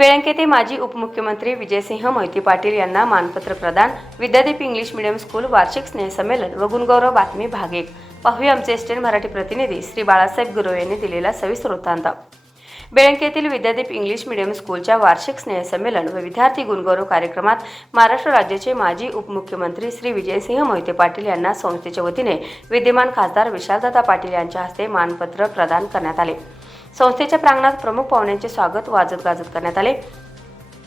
येथे माजी उपमुख्यमंत्री विजयसिंह मोहिती पाटील यांना मानपत्र प्रदान विद्यादीप इंग्लिश मीडियम स्कूल वार्षिक स्नेहसंमेलन व गुणगौरव बातमी भाग एक. पाहूया आमचे स्टेन मराठी प्रतिनिधी श्री बाळासाहेब गुरव यांनी दिलेला सविस्तर वृत्तांत बेळंकेतील येथील विद्यादीप इंग्लिश मीडियम स्कूलच्या वार्षिक स्नेहसंमेलन व विद्यार्थी गुणगौरव कार्यक्रमात महाराष्ट्र राज्याचे माजी उपमुख्यमंत्री श्री विजयसिंह मोहिते पाटील यांना संस्थेच्या वतीने विद्यमान खासदार विशालदादा पाटील यांच्या हस्ते मानपत्र प्रदान करण्यात आले. संस्थेच्या प्रांगणात प्रमुख पाहुण्यांचे स्वागत वाजत गाजत करण्यात आले.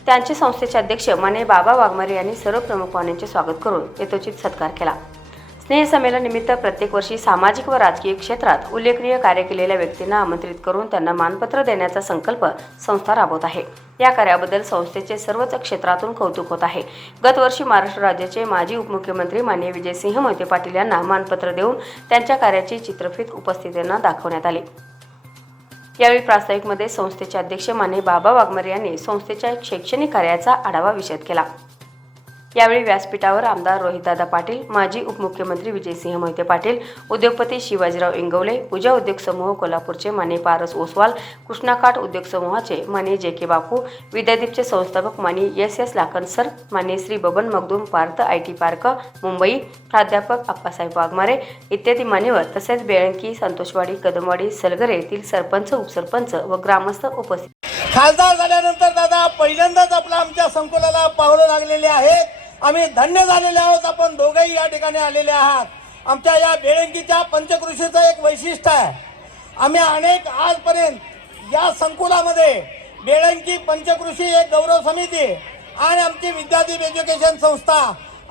त्यांचे संस्थेचे अध्यक्ष माने बाबा वाघमारे यांनी सर्व प्रमुख पाहुण्यांचे स्वागत करून यथोचित सत्कार केला. स्नेहसंमेलनानिमित्त प्रत्येक वर्षी सामाजिक व राजकीय क्षेत्रात उल्लेखनीय कार्य केलेल्या व्यक्तींना आमंत्रित करून त्यांना मानपत्र देण्याचा संकल्प संस्था राबवत आहे. या कार्याबद्दल संस्थेचे सर्वच क्षेत्रातून कौतुक होत आहे. गतवर्षी महाराष्ट्र राज्याचे माजी उपमुख्यमंत्री माननीय विजयसिंह मोहिते पाटील यांना मानपत्र देऊन त्यांच्या कार्याची चित्रफित उपस्थितांना दाखवण्यात आली. यावेळी प्रास्ताविकमध्ये संस्थेचे अध्यक्ष माने बाबा वाघमारे यांनी संस्थेच्या शैक्षणिक कार्याचा आढावा विषद केला. यावेळी व्यासपीठावर आमदार रोहितदादा पाटील माजी उपमुख्यमंत्री विजयसिंह मोहिते पाटील उद्योगपती शिवाजीराव इंगवले पूजा उद्योग समूह कोल्हापूरचे माने पारस ओसवाल कृष्णाकाठ उद्योग समूहाचे माने जे के बापू विद्यादीपचे संस्थापक Mane S S Lakhan sir Mane Shri Baban Magdum Parth I T park Mumbai प्राध्यापक अप्पासाहेब वाघमारे इत्यादी मान्यवर तसेच बेळंकी संतोषवाडी कदमवाडी सलगरे येथील सरपंच उपसरपंच व ग्रामस्थ उपस्थित खासदार झाल्यानंतर दादा पहिल्यांदाच आपला आमच्या संकुलाला पावलं लागलेले आहेत. आम्ही धन्य झालेले आहोत. आपण दोघेही या ठिकाणी आलेले आहात. आमच्या या बेळंकीच्या पंचकृषीचं एक वैशिष्ट्य आहे. आम्ही अनेक आजपर्यंत या संकुलामध्ये बेळंकी पंचकृषी एक गौरव समिती आणि आमची विद्यादीप एज्युकेशन संस्था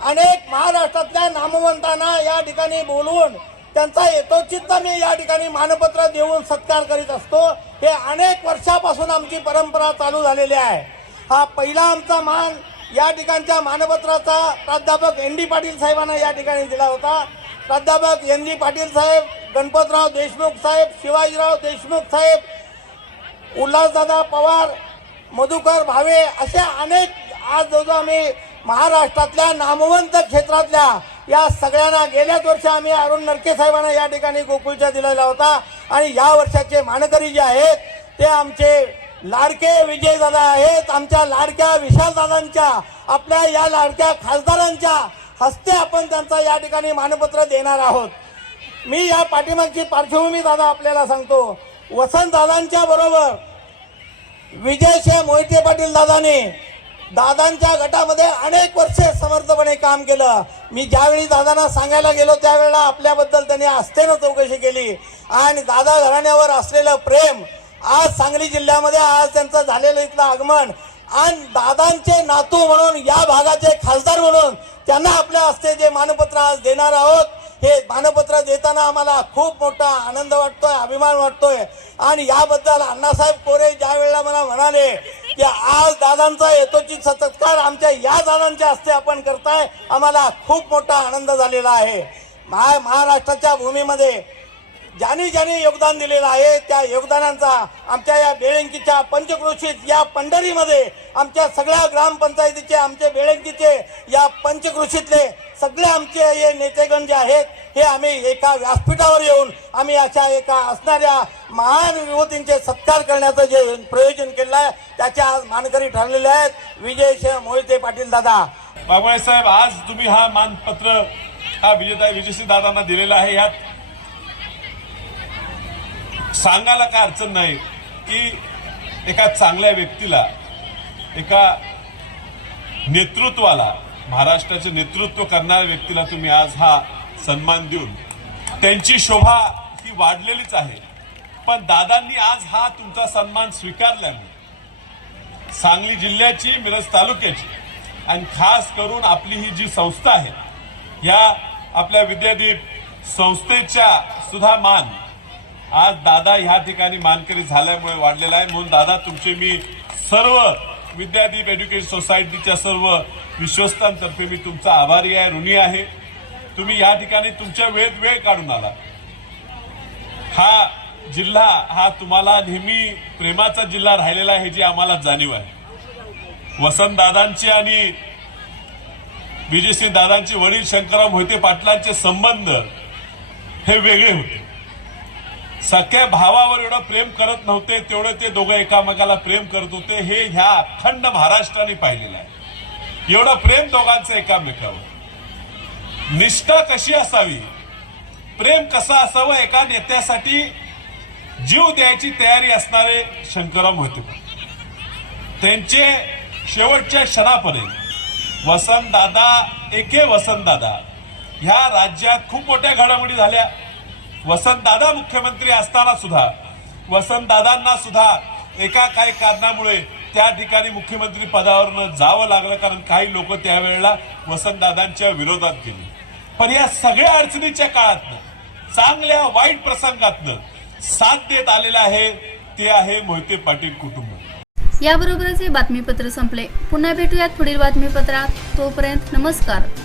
अनेक महाराष्ट्रातल्या नामवंतांना या ठिकाणी बोलवून त्यांचा यथोचित मी या ठिकाणी मानपत्र देऊन सत्कार करीत असतो. हे अनेक वर्षापासून आमची परंपरा चालू झालेली आहे. हा पहिला आमचा मान या ठिकाणच्या मानपत्राचा प्राध्यापक एन डी पाटील साहेबांना या ठिकाणी दिला होता. प्राध्यापक एन डी पाटील साहेब गणपतराव देशमुख साहेब शिवाजीराव देशमुख साहेब उल्हासदादा पवार मधुकर भावे असे अनेक आज जो जो आम्ही महाराष्ट्रातल्या नामवंत क्षेत्रातल्या या सगळ्यांना गेल्याच वर्षी आम्ही अरुण नरके साहेबांना या ठिकाणी गोकुळच्या दिलेला होता. आणि या वर्षाचे मानकरी जे आहेत ते आमचे लाडके विजयदादा आहेत आमच्या लाडक्या विशालदादांच्या आपल्या या लाडक्या खासदारांच्या हस्ते आपण त्यांचा या ठिकाणी मानपत्र देणार आहोत. मी या पाठीमागची पार्श्वभूमी दादा आपल्याला सांगतो. वसंतदादांच्या बरोबर विजयशे मोहिते पाटील दादाने दादांच्या गटामध्ये अनेक वर्षे समर्थपणे काम केलं. मी ज्यावेळी दादांना सांगायला गेलो त्यावेळेला आपल्याबद्दल त्यांनी आस्थेनं चौकशी केली. आणि दादा घराण्यावर असलेलं प्रेम आज सांगली जिल्ह्यामध्ये आज त्यांचं झालेलं इथलं आगमन. आणि दादांचे नातू म्हणून या भागाचे खासदार म्हणून त्यांना आपल्या हस्ते जे मानपत्र आज देणार आहोत हे मानपत्र देताना आम्हाला खूप मोठा आनंद वाटतोय अभिमान वाटतोय. आणि याबद्दल अण्णासाहेब कोरे ज्या वेळेला मला म्हणाले की आज दादांचा येतोचित सत्कार आमच्या या दादांच्या हस्ते आपण करताय आम्हाला खूप मोठा आनंद झालेला आहे. महा महाराष्ट्राच्या भूमीमध्ये ज्यांनी ज्यांनी योगदान दिलेलं आहे त्या योगदानांचा आमच्या या बेळंकीच्या पंचक्रोशीत या पंढरीमध्ये आमच्या सगळ्या ग्रामपंचायतीचे आमचे बेळंकीचे या पंचक्रोशीतले सगळे आमचे हे नेतेगण जे आहेत हे आम्ही एका व्यासपीठावर येऊन आम्ही अशा एका असणाऱ्या महान विभूतींचे सत्कार करण्याचं जे प्रयोजन केलं आहे त्याच्या आज मानकरी ठरलेले आहेत. विजयसिंह मोहिते पाटील दादा. बाबळे साहेब आज तुम्ही हा मानपत्र हा विजेता विजयसिंह दादांना दिलेला आहे. यात सांगायला काय अडचण नाही की एका चांगल्या व्यक्तीला एका नेतृत्वाला महाराष्ट्राचे नेतृत्व करणाऱ्या व्यक्तीला तुम्ही आज हा सन्मान देऊन त्यांची शोभा ही वाढलेलीच आहे. पण दादांनी आज हा तुमचा सन्मान स्वीकारल्याने सांगली जिल्ह्याची मिरज तालुक्याची आणि खास करून आपली ही जी संस्था आहे या आपल्या विद्यादीप संस्थेच्या सुद्धा मान आज दादा ह्या ठिकाणी मानकरी झाल्यामुळे वाढलेला आहे. म्हणून दादा तुमचे मी सर्व विद्यादीप एज्युकेशन सोसायटीच्या सर्व विश्वस्तांतर्फे मी तुमचा आभारी आहे ऋणी आहे. तुम्ही या ठिकाणी तुमच्या वेळ वेळ काढून आला. हा जिल्हा हा तुम्हाला नेहमी प्रेमाचा जिल्हा राहिलेला आहे जी आम्हाला जाणीव आहे. वसंत दादांची आणि विजयसिंह दादांचे वडील शंकरराव मोहिते पाटलांचे संबंध हे वेगळे होते. सख्या भावावर एवढं प्रेम करत नव्हते तेवढं ते दोघं एकामेकाला प्रेम करत होते हे ह्या अखंड महाराष्ट्राने पाहिलेलं आहे. एवढं प्रेम दोघांचं एकामेकावर. निष्ठा कशी असावी? प्रेम कसं असावं? एका नेत्यासाठी जीव द्यायची तयारी असणारे शंकरराव होते त्यांचे शेवटच्या क्षणापर्यंत वसंतदादा एके वसंतदादा ह्या राज्यात खूप मोठ्या घडामोडी झाल्या. वसंतदादा मुख्यमंत्री असताना सुद्धा वसंतदादांना सुद्धा एका काही कारणामुळे त्या ठिकाणी मुख्यमंत्री पदावरनं जावं लागलं कारण काही लोक त्यावेळेला वसंतदादांच्या विरोधात गेले. पण या सगळ्या अडचणीच्या काळातनं चांगल्या वाईट प्रसंगातनं साथ देत आलेलं आहे ते आहे मोहिते पाटील कुटुंब. याबरोबरच हे बातमीपत्र संपले. पुन्हा भेटूयात पुढील बातमीपत्रात. तोपर्यंत नमस्कार.